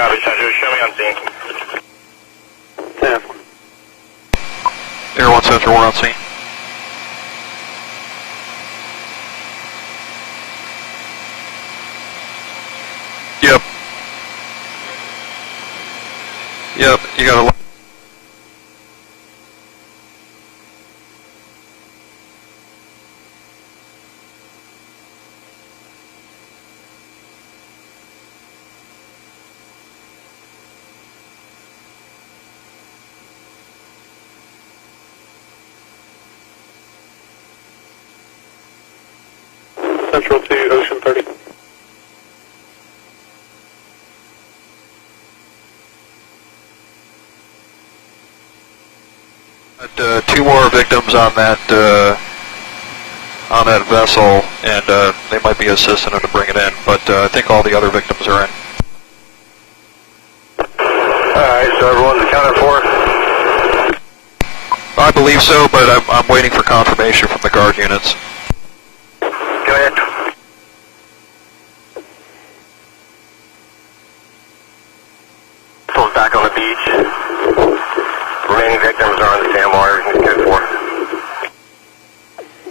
Copy, Central. Show me on scene. 10. Air 1 Central, we're on scene. Yep. Yep, you got a... Central to Ocean 30. Two more victims on that vessel, and they might be assisting them to bring it in, but I think all the other victims are in. Alright, so everyone's accounted for? I believe so, but I'm waiting for confirmation from the guard units. Go ahead. Someone's back on the beach. Remaining victims are on the sandbar. Everything's good for.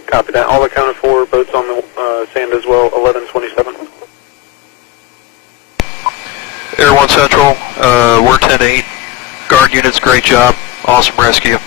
Copy that. All accounted for. Boats on the sand as well. 1127. Air 1 Central, we're 10-8. Guard units, great job. Awesome rescue.